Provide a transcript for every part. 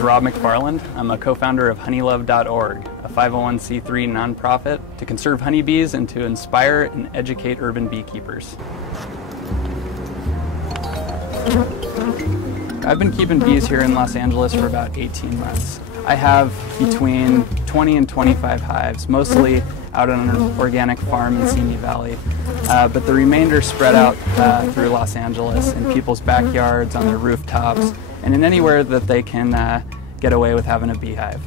is Rob McFarland. I'm a co-founder of honeylove.org, a 501c3 nonprofit to conserve honeybees and to inspire and educate urban beekeepers. I've been keeping bees here in Los Angeles for about 18 months. I have between 20 and 25 hives, mostly out on an organic farm in Simi Valley, but the remainder spread out through Los Angeles in people's backyards, on their rooftops, and in anywhere that they can get away with having a beehive.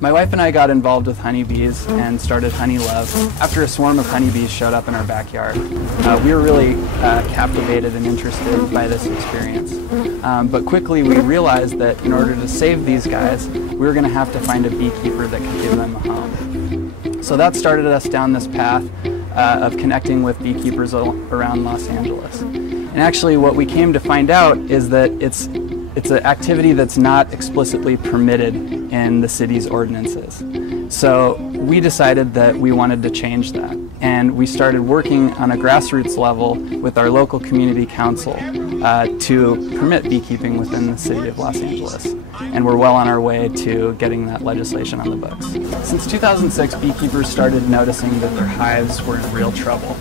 My wife and I got involved with honeybees and started Honey Love after a swarm of honeybees showed up in our backyard. We were really captivated and interested by this experience. But quickly we realized that in order to save these guys, we were going to have to find a beekeeper that could give them a home. So that started us down this path of connecting with beekeepers around Los Angeles. And actually what we came to find out is that it's an activity that's not explicitly permitted in the city's ordinances. So we decided that we wanted to change that. And we started working on a grassroots level with our local community council to permit beekeeping within the city of Los Angeles. And we're well on our way to getting that legislation on the books. Since 2006, beekeepers started noticing that their hives were in real trouble.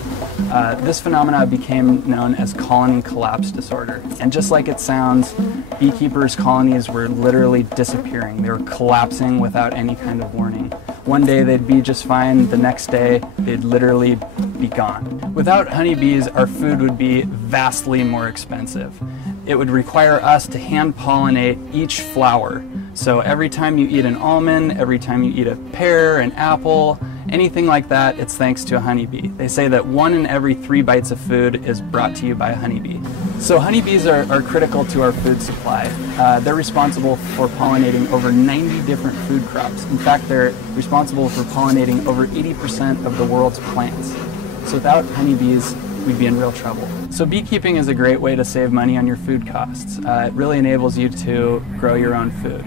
This phenomena became known as colony collapse disorder. And just like it sounds, beekeepers' colonies were literally disappearing. They were collapsing without any kind of warning. One day they'd be just fine, the next day they'd literally be gone. Without honeybees, our food would be vastly more expensive. It would require us to hand pollinate each flower. So every time you eat an almond, every time you eat a pear, an apple, anything like that, it's thanks to a honeybee. They say that 1 in every 3 bites of food is brought to you by a honeybee. So honeybees are critical to our food supply. They're responsible for pollinating over 90 different food crops. In fact, they're responsible for pollinating over 80% of the world's plants. So without honeybees, we'd be in real trouble. So beekeeping is a great way to save money on your food costs. It really enables you to grow your own food.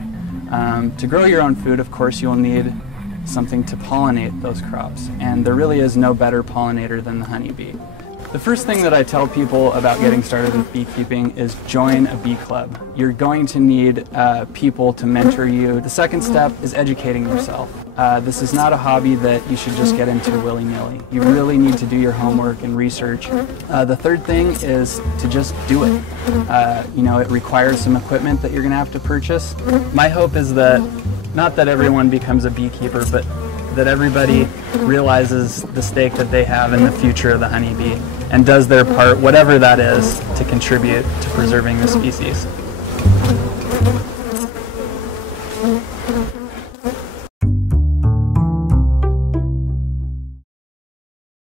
To grow your own food, of course, you'll need something to pollinate those crops, and there really is no better pollinator than the honeybee. The first thing that I tell people about getting started with beekeeping is join a bee club. You're going to need people to mentor you. The second step is educating yourself. This is not a hobby that you should just get into willy-nilly. You really need to do your homework and research. The third thing is to just do it. It requires some equipment that you're going to have to purchase. My hope is that not that everyone becomes a beekeeper, but that everybody realizes the stake that they have in the future of the honeybee and does their part, whatever that is, to contribute to preserving the species.